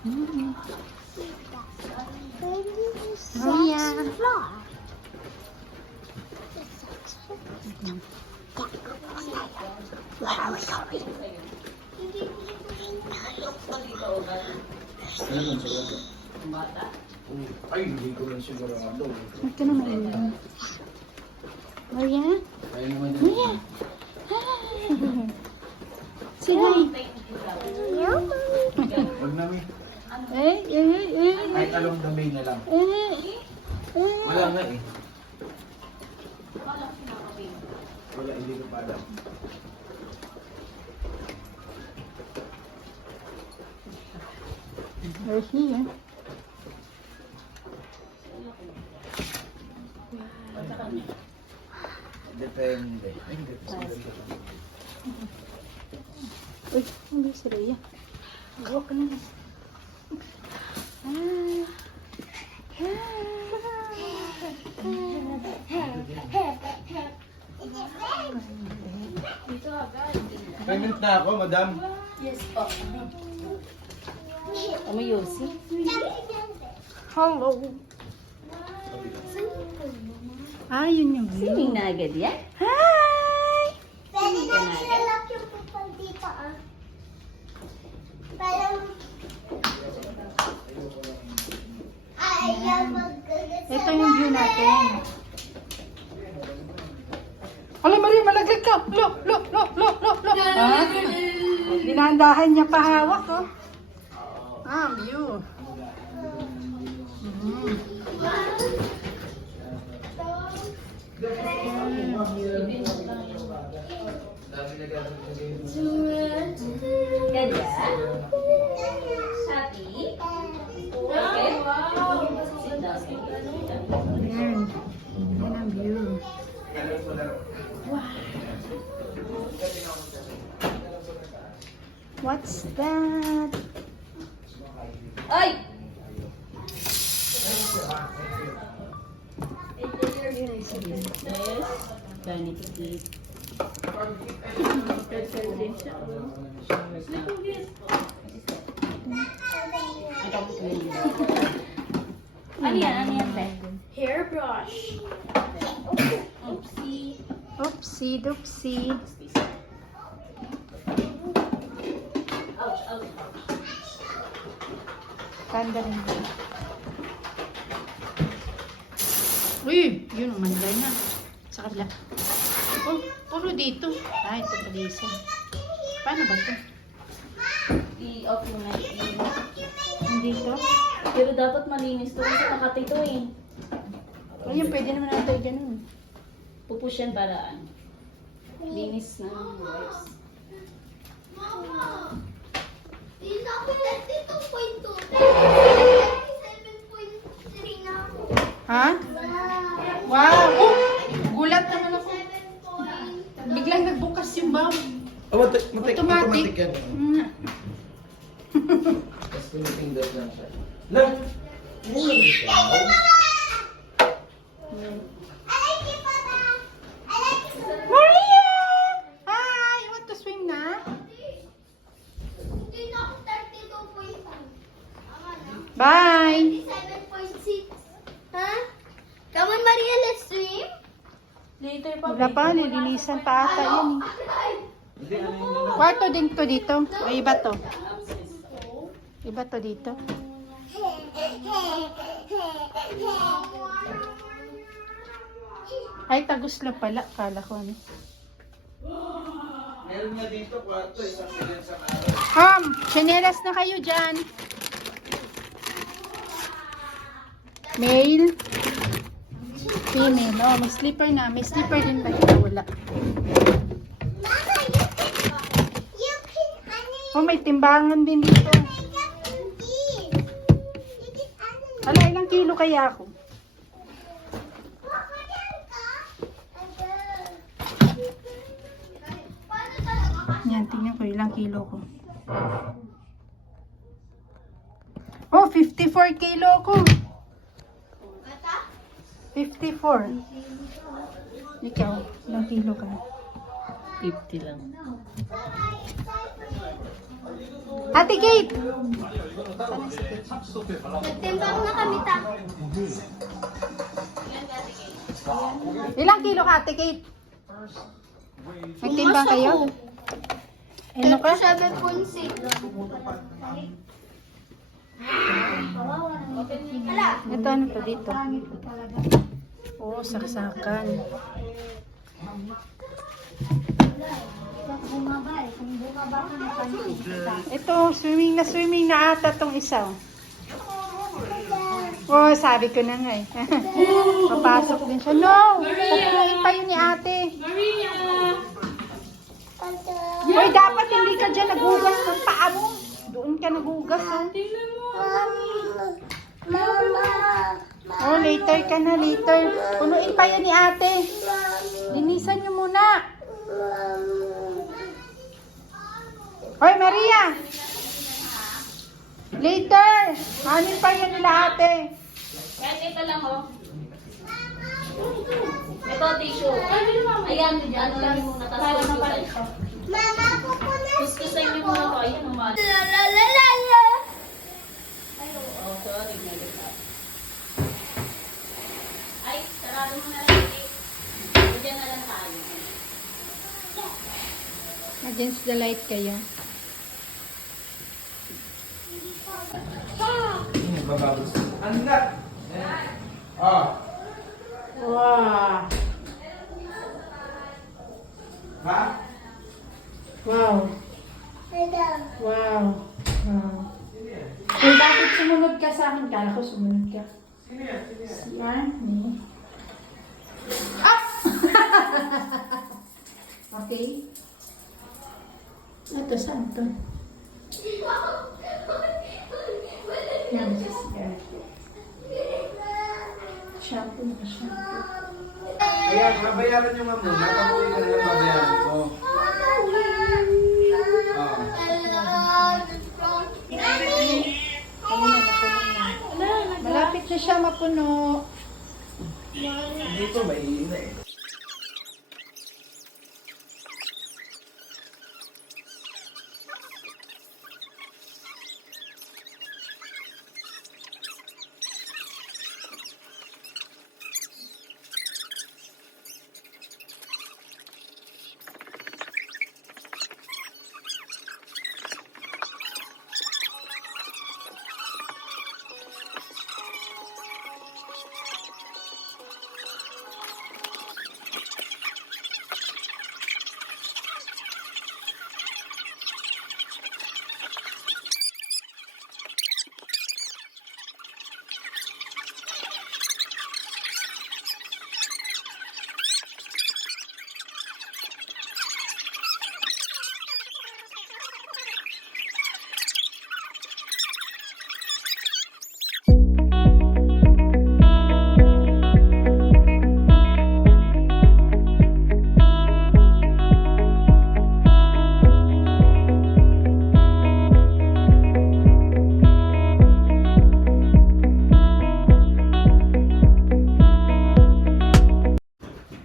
Oh yeah. Wow, sorry. Ay, hindi ko rin sigurado. Ito na may Maria? Maria? Say hi. Huwag na, may. Ay, talong gabi na lang. Wala nga eh. Wala, hindi ko pa alam. They're here. Depende. Ay, hindi. Uy, hindi si Rhea. Huwag ka na. Payment na ako, madam. Umayusi. Hello. Yun yung view. Swimming na agad yan? Hi! Pwede na nilalock yung pupal dito, ah. Parang... Ayaw magkagat sa Ito yung view natin. Hala, Maria, malaglag ka. Lo. Dinandahan niya pahawak, oh. View. Ganda? Happy? Okay. Sit down. Ayan. Yan ang view. What's that? Ay! Vanity cake. Ano yan? Ano yan, Ben? hairbrush. Oopsie. Oopsie doopsie. Ouch, ouch. Ganda rin din. Uy! Yun, manday na. Sa kabila. Oh, puro dito. Ito pala isa. Paano ba ito? I-off mo na. Hindi ito? Pero dapat malinis to kasi Makati to eh. Ayun, pwede naman natin ganun. Pupush yan para ano. Linis ng wires. Mama! Hindi na ako 32.2. 37.3 na ako. Ha? Wow! Wow! Oh! Gulat naman ako. 7. Biglang nagbukas yung bulb. Automatic yan. Mm. Tapos pinipindot lang siya. Lang! Maria! Hi! You want to swim na? Hindi na ako 32.5. Tama na. Bye! 37.6. Ha? Come on, Maria, let's swim. Later pa. Wala pa, nilinisan pa ata yan. Hindi, ano yun? Kwarto din to dito. O iba to. Iba to dito. Ay, tagus lang pala. Kala ko ano. Meron nga dito, kwarto, isang million sa araw. Chinelas na kayo dyan. Male. Female. Oh, may slipper na. May slipper din ba dito? Wala. Mama, you can honey. Oh, may timbangan din dito. Hala, ilang kilo kaya ako? Yan, tingnan ko ilang kilo ko. Oh, 54 kilo ko. 54. Ikaw, ilang kilo ka? 50 lang. Ate Kate! Saan si Kate? Nagtimbang na kami ta. Ilang kilo ka, Ate Kate? Nagtimbang kayo? Ano ka? 7.6. Ito, ano to dito? Oo, saksakan. Ito, swimming na ata tong isa. Oh, sabi ko na nga eh. Papasok din siya. No! Papunuin pa yun ni ate. Maria! Hoy, dapat hindi ka dyan nagugas ng paa mo. Doon ka nagugas. Oh. Tingnan mo. Mama. Oh, later ka na, later. Punuin pa yun ni ate. Linisan niyo muna. Hoy, Maria! Later! Anin pa yan nila ate? Kahit ito lang, oh. Ito, tissue. Ayan, ano lang yung muna. Tapos kuskusan siya. Mama, pupunas. Kuskusan niyo muna to. Ayan, umali. La la la la la. Oh, sorry. Meron ka. Ay, sarado mo na lang. Diyan na lang tayo. Against the light kayo. Bababos. Anak! Oh. Wow! Ha? Wow! Ito. Wow! Wow! Eh, bakit sumunod ka sa akin? Kala ko sumunod ka. Si Arnie. Ah! Okay. Ito, saan to? Yan, si Arnie. Shampoo na shampoo. Ayan, babayaran nyo nga muna. Papuwi ka na lang babayaran ko. Malapit na siya mapuno. Dito, mahihina eh.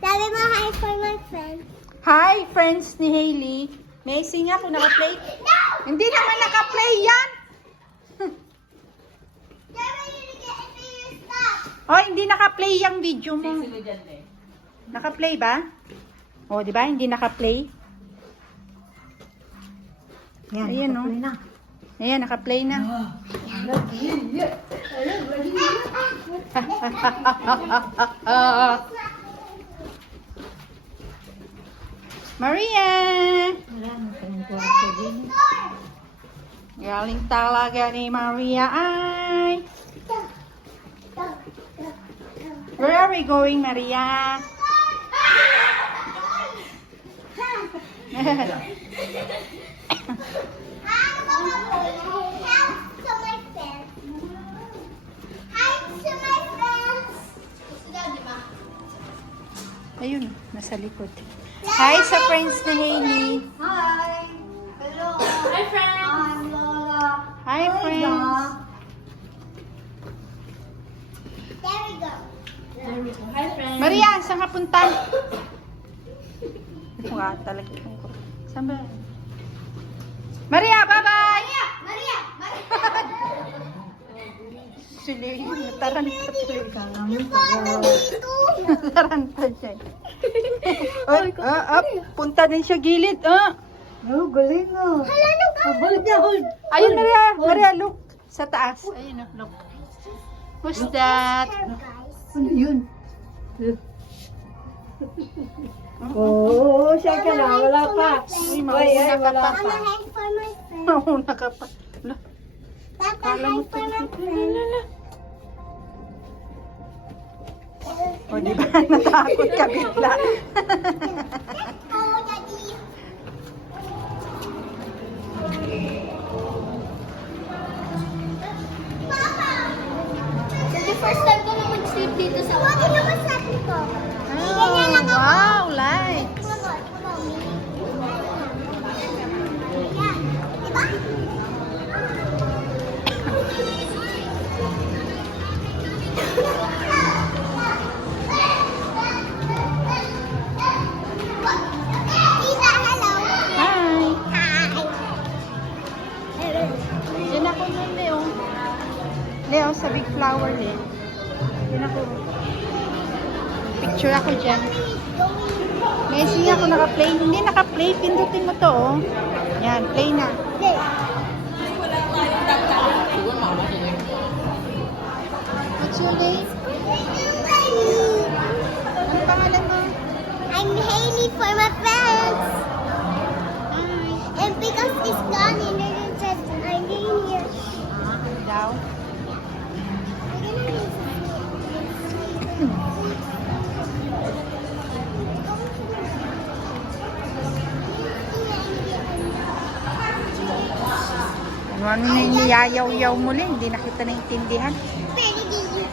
Sabi mo hi for my friend. Hi, friends ni Hailey. May sing ako naka-play. Hindi naman naka-play yan. Sabi you to get into your stuff. Oh, hindi naka-play yung video mo. Sino dyan, eh? Naka-play ba? Oh, di ba? Hindi naka-play. Yan, ayan, naka-play na. Ayan, naka-play na. Maria! Galing talaga ni Maria ay. Where are we going, Maria? Ayun, nasa likod. Hi sa friends ni Hailey. Hi. Hello. Hi, friends! I'm Lola. Hi, friends. There we go. Hi, friends! Maria, saan ka punta? Ito nga talaga. Saan ba? Maria, bye-bye! si Leo. Nataranta tuloy. Paano dito? Nataranta siya. Ay, punta din siya gilid. Oh, galing oh. Hala, look. Hold niya, hold. Ayun, Maria. Maria, look. Sa taas. Ayun, look. Who's that? Ano yun? Oo, siya ka na. Wala pa. Uy, mauna ka pa. I'm a hand for my friend. Mauna ka pa. Ala, That's a kala mo hand for my friend. O, di ba? Natakot ka bigla. Oh, Daddy. Papa! Kasi first time ko na mag-sleep dito sa Wag na masabi ko. Oh, wow, lights. Tita, hello. Hi. Hi. Diyan ako nun, Leo. Leo, sa big flower, Leo. Diyan ako. Picture ako dyan. Messi ako naka-play. Hindi naka-play. Pindutin mo to, oh. Yan, play na. What's your name? Ano pangalan mo? I'm Haley for my friends. Hi. And because it's gone and then it says I'm in here. Daw. Ano na iniyayaw-yaw mo lang, hindi na kita naintindihan. Very easy.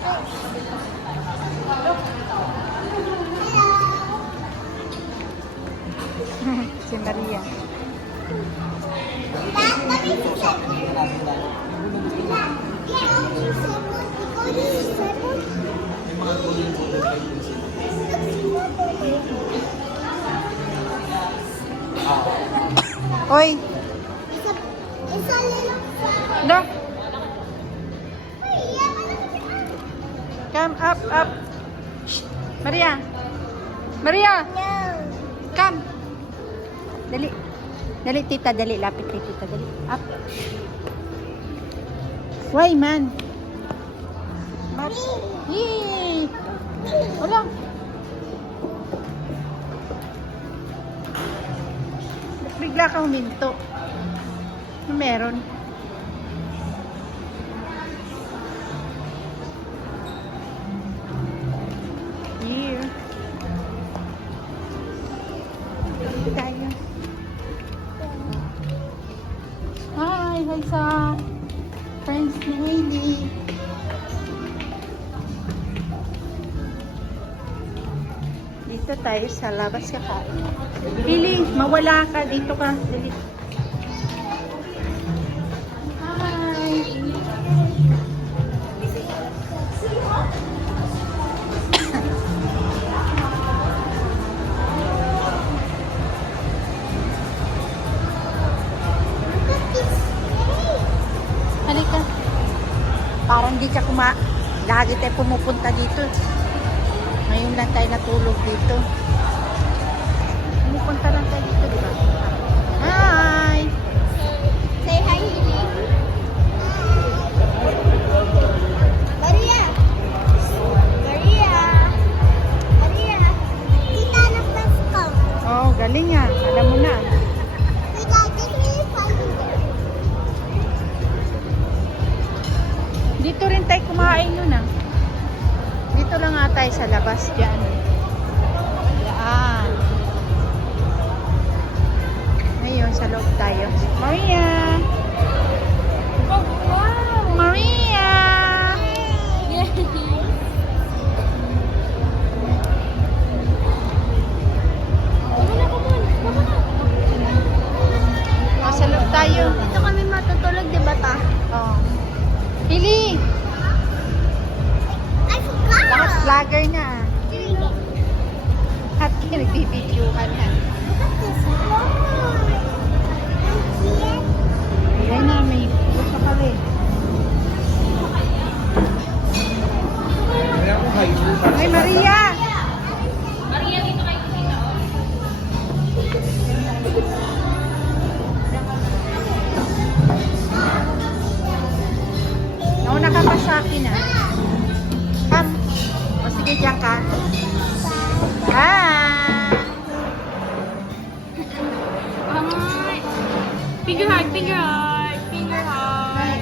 Si Maria. Dad, let me see second. Dad, yeah, you second. Ikaw yung second. Oy, It's a little sound. no. Hey, yeah, what is it? Come up, up. Shh. Maria. Maria, No. come. Dali. Dali, tita, dali. Lapit kay tita, dali. Up. Why, man? But, yee. Wala. Ba't bigla ka huminto? Ano meron? Here. Dito tayo. Hi, hi sa friends ni Hailey. Dito tayo sa labas kakain. Hailey, mawala ka. Dito ka. Dali. Hi. Halika. Parang di ka lagi tayo pumupunta dito. Ngayon lang tayo natulog dito. Pumupunta lang tayo dito, di ba? Hi! Say hi, Haley. Maria. Maria. Maria. Tita, na-press ko. Oh, galing ah. Alam mo na. Tita, give me a phone. Dito rin tayo kumain nun ah. Dito lang nga tayo sa labas dyan. Yan. Ngayon, sa loob tayo. Maria! Oh, wow! Maria! Oh, sa loob tayo. Dito kami matutulog, di ba ta? Oh. Pili! I forgot. Lakas vlogger na ah. At nagbibidyohan na. Look at this one. Ayan na, may puso ka rin. ka pa sa akin ah. Come. O sige, diyan ka. Bye! Finger heart, finger heart, finger heart.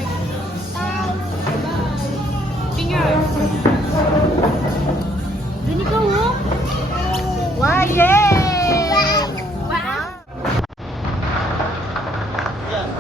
Finger heart. Dini ka, oh. Wow, yay! Wow. Yeah.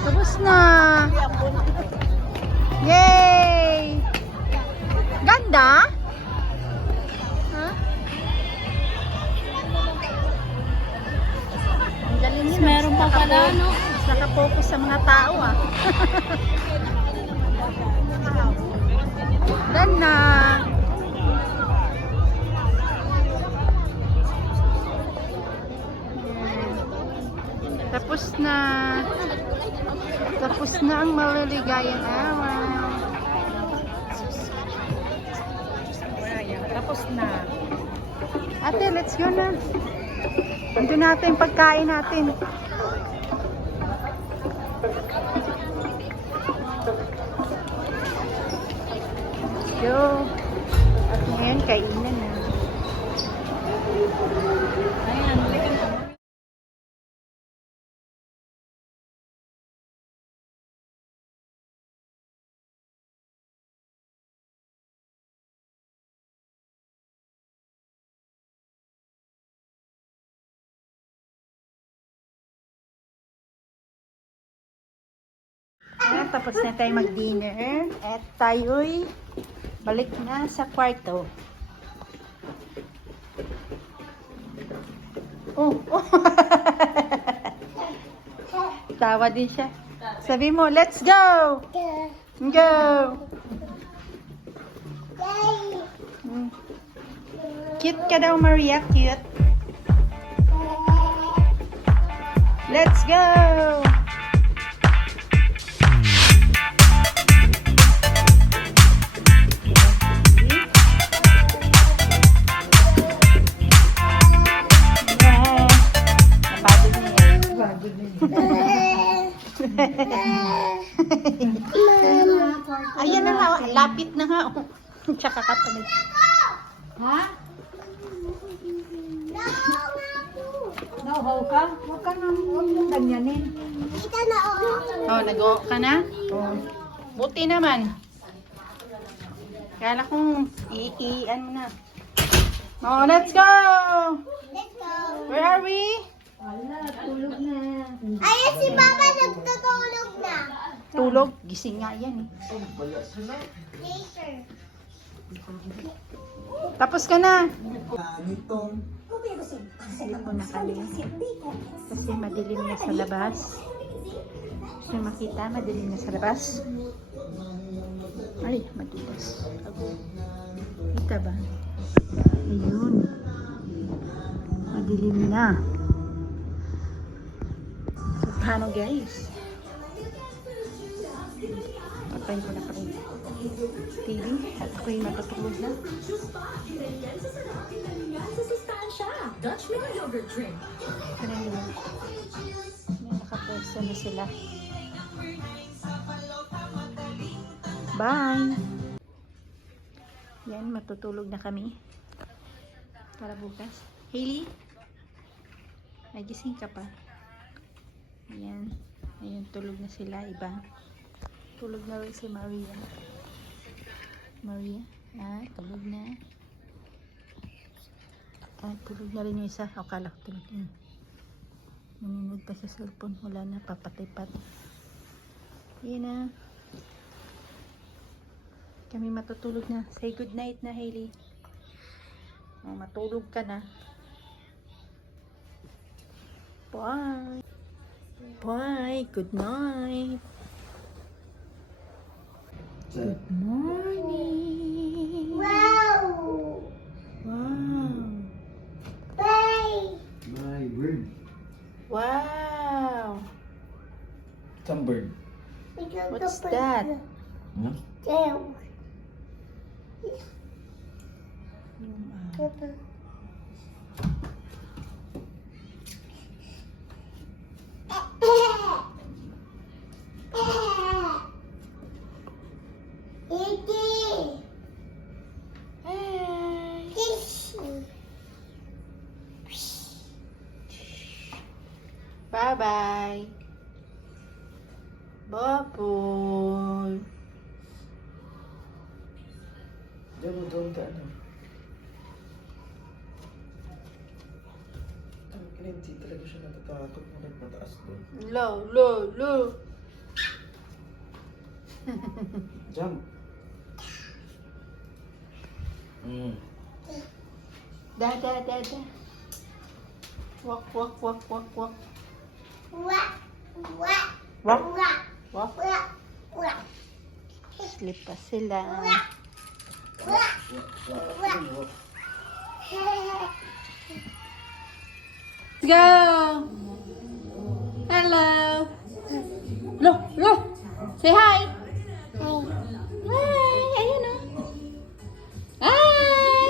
Tapos na. Yay! Ganda? Ha? Ang galing yun. Meron pa pala, no? Nakapokus sa mga tao ah. Done na. Tapos na. Tapos na ang maliligayang araw. Tapos na. Ate, let's go na. Ando natin yung pagkain natin. Go. At ngayon, kainan na. Tapos na tayo mag-dinner at tayo'y balik na sa kwarto. Oh, oh. Tawa din siya. Sabi mo, let's go! Go! Cute ka daw, Maria. Cute. Let's go! Ayan na nga, lapit na nga. Tsaka katalag. Ha? Nauhaw ka? Huwag ka nang ganyanin. Tita na Oh, nag-o ka na? Oh. Buti naman. Kala kong i-ano mo na. Oh, let's go! Let's go. Where are we? Ayan si Papa nagtutulog na. Tulog. Gising nga yan eh. Later. Tapos ka na. Nitong Silipo na kami. Kasi madilim na sa labas. Kasi makita, madilim na sa labas. Ay, madulas. Kita ba? Ayun. Madilim na. So, paano guys? Patayin ko na pa rin. TV. At ako'y matutulog na. Kanina. May nakapwesto na sila. Bye! Yan, matutulog na kami. Para bukas. Hailey? Nagising ka pa. Yan. Ayun, tulog na sila. Iba. Tulog na rin si Maria. Maria? Ah, tulog na. Ah, tulog na rin yung isa. O, kala ko tulog na. Nanonood pa sa cellphone. Wala na, papatay-patay. Yan na. Kami matutulog na. Say good night na, Hailey. O, matulog ka na. Bye. Bye. Good night. Good morning. Wow. Wow. Bye. my bird. Wow. Some bird. What's that? Huh? Tail. Bye-bye. Bye-bye. Doon ka ano. Ang hindi talaga siya natatakot na nagmataas doon. Lo. Jump. Da. Walk. Sleep pa sila. Let's go! Hello! Lo! Say hi! Hi! Ayun o. Hi!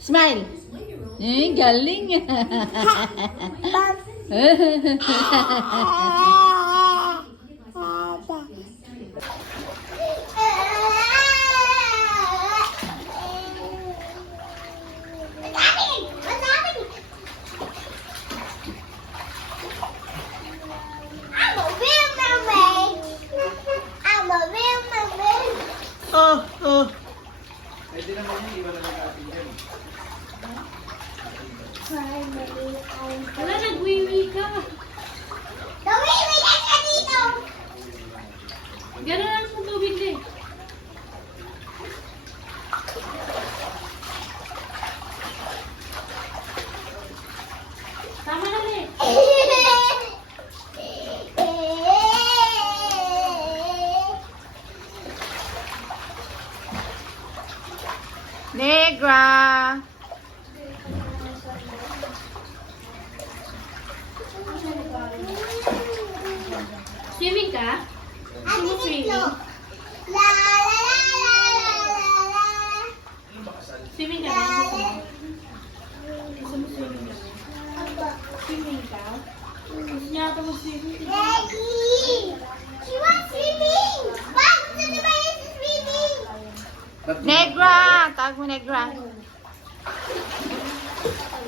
Smile! Galing! Pwede naman yun, iba na nag-ating yan. Wala, nagwiwi ka. Gano'n lang sa tubig din. Tama na rin. Negra! Swimming ka? Swimming? Swimming ka ba? Gusto mo swimming ka? Swimming ka? Gusto niya ata mag-swimming. She wants swimming! Mom, gusto niya ba yung swimming? Negra! Tawag mo Negra.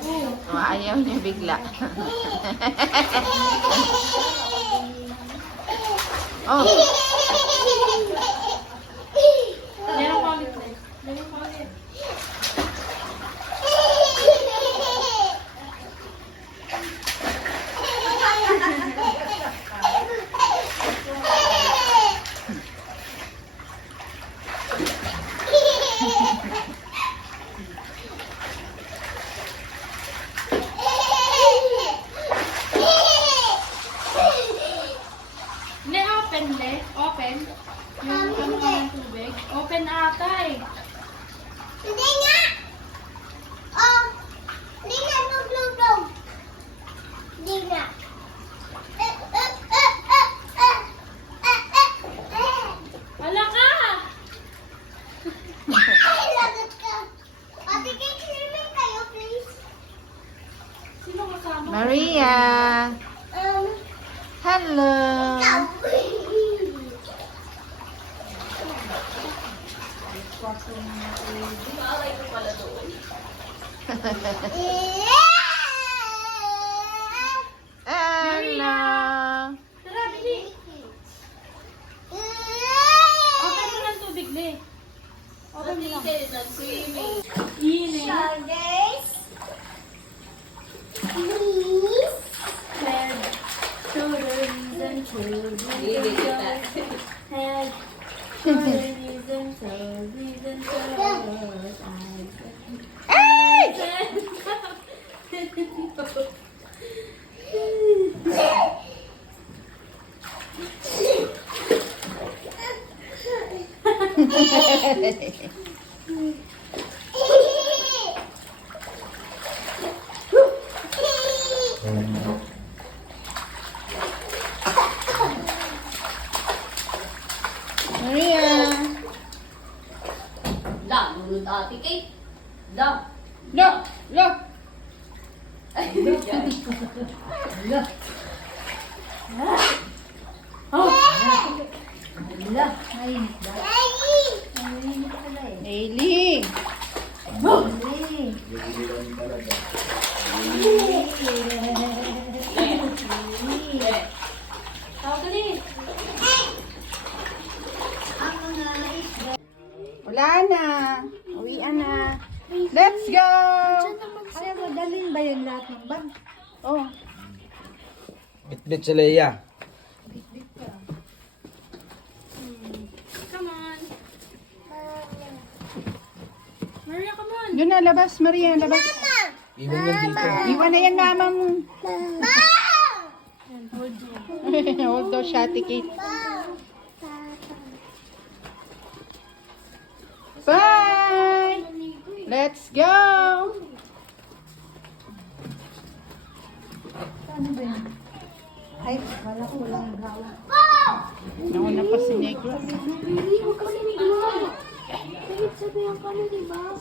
O, ayaw niya bigla. Oh, Meron pa ulit eh. Meron pa ulit. Ne, open le. Open. Yung ano nga ng tubig. Open ata eh. Hindi nga! Oh! Hindi nga, maglulog! Hindi nga. Wala ka! Ay, lagot ka! Ate, kikilimin kayo, please. Sino kasama? Maria. Hello. Ikaw. Hello. Tara, bili. Open mo ng tubig, le. Open mo lang. Ine. Shoulders. Knees. Head. Shoulders and shoulders. Head. Shoulders and shoulders and shoulders. Maria. Lang, nunod ate Kate. Lang. Look, look. Hailey. Tawag ka din. Wala na. Uwian na. Let's go. Ay, madalhin ba yun lahat ng bag? Oh. Bit-bit sa Leia. Come on. Maria, come on. Doon na, labas, Maria, labas. Iwan yan dito. Iwan na yan mama mo. Hold on. Hold daw siya, tikit. Bye! Let's go! Ay, wala ko walang gawa. Nauna pa si Negro. Hindi, huwag ka sinigla. Kahit sabihan ka na, di ba?